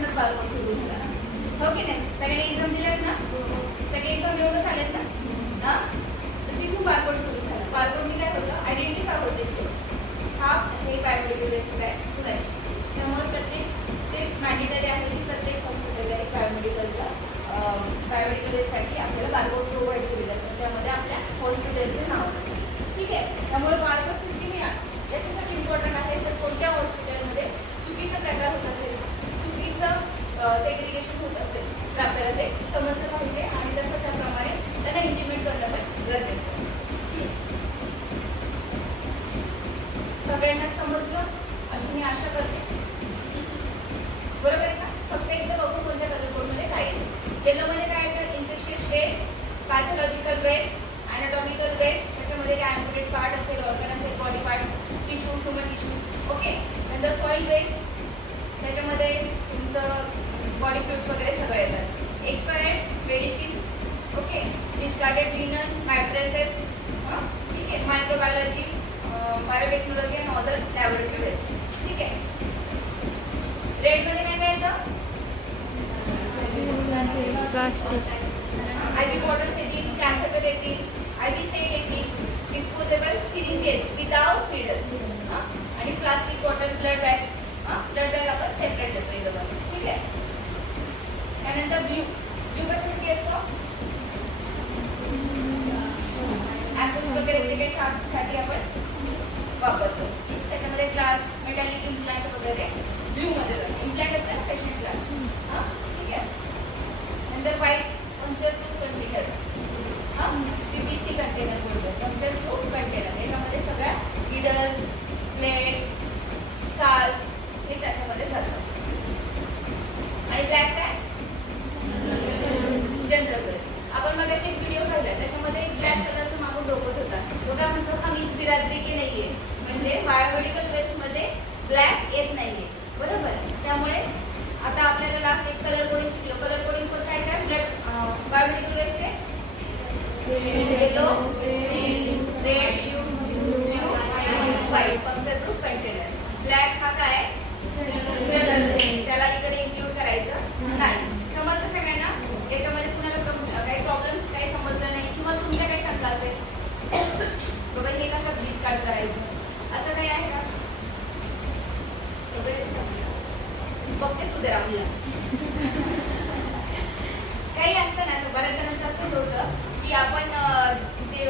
पासूनच बालकोड सुरू झाला ना, हो की नाही? सगळ्यांनी एक्झाम दिल्यात ना, सगळे एक्झाम देऊनच आलेत ना. हा, तर तिथून बालकोड सुरू झाला. बालकोडने काय होतं, आयडेंटिफाय होते की हा हे बायोमेडिकल वेस्ट काय कुणाची. त्यामुळे प्रत्येक ते मॅन्डेटरी आहे की प्रत्येक हॉस्पिटलला एक बायोमेडिकल वेस्टसाठी आपल्याला बारकोड प्रोव्हाइड केलेलं असतं. त्यामध्ये आपल्या हॉस्पिटलचे नाव असतं. ठीक आहे, त्यामुळे बारकोड सिस्टीम याच्यासाठी इम्पॉर्टंट आहे. तर कोणत्या हॉस्पिटलमध्ये चुकीचा प्रकार होत असेल, चुकीचं सेग्रिगेशन होत असेल, तर आपल्याला ते समजलं पाहिजे आणि तसं त्याप्रमाणे त्यांना इंटिमेट करणं पण गरजेचं आहे. सगळ्यांना समजलं अशी मी आशा करते. बरोबर आहे का? फक्त एकदा बघू कोणत्या कलर कोडमध्ये काय येतं. येलोमध्ये काय येतं, infectious waste, pathological waste, anatomical waste, त्याच्यामध्ये काय ॲम्प्युटेड पार्ट असेल, ऑर्गन असेल, body parts, tissue, human tissues. Okay, नंतर सॉईल वेस्ट, त्याच्यामध्ये तुमचं बॉडी फ्लुइड्स वगैरे सगळं येतात. Expired medicines, okay, discarded linen, mattresses, ठीक आहे, मायक्रोबायोलॉजी, बायोटेक्नॉलॉजी आणि अदर लॅबोरेटरी वेस्ट. ठीक आहे, रेडमध्ये काय काय येतं, IV bottle setting, catheter setting, IV set setting, disposable syringes without needle, आणि plastic bottle, blood bag. Blood bag आपण सेपरेट देतो इथं. ठीक आहे, त्यानंतर ब्ल्यू कशासाठी असतो, ॲपल्स वगैरे जे काही साठी आपण वापरतो. त्याच्यामध्ये ग्लास, मेटॅलिक इम्प्लांट वगैरे ब्ल्यूमध्ये जातो. इम्प्लांट असतात पेशंटला. ठीक आहे, नंतर white puncture proof container, PVC container बोलतो, पंक्चर प्रूफ कंटेनर. याच्यामध्ये सगळ्या नीडल्स, प्लेट्स, स्काल हे त्याच्यामध्ये जातं. आणि ब्लॅक काय, जनरल वेस्ट. आपण मग अशी एक व्हिडिओ पाहिला, त्याच्यामध्ये एक ब्लॅक कलरचं मागून डोकत होता. तो काय म्हणतो, हा मीच बिरादरी की नाहीये, म्हणजे बायोमेडिकल वेस्टमध्ये ब्लॅक येत नाहीये. बरोबर, त्यामुळे आता आपल्याला लास्ट एक कलर कोडिंग शिकलो. कलर कोडिंग पण काय काय, बायोमेडिकल वेस्ट आहे येलो, रेड, ब्ल्यू आणि white puncture proof container. Black हा काय, त्याला इकडे इन्क्लूड करायचं नाही. समजलं सगळ्यांना? याच्यामध्ये कुणाला काही प्रॉब्लेम्स, काही समजलं नाही किंवा तुमच्या काही शंका असेल, बाबा हे कशात डिस्कार्ड करायचं असं काही आहे का? सगळे बघतेच उद्या आपल्याला काही असतं ना. बऱ्याच जणांचं असं होतं की आपण जे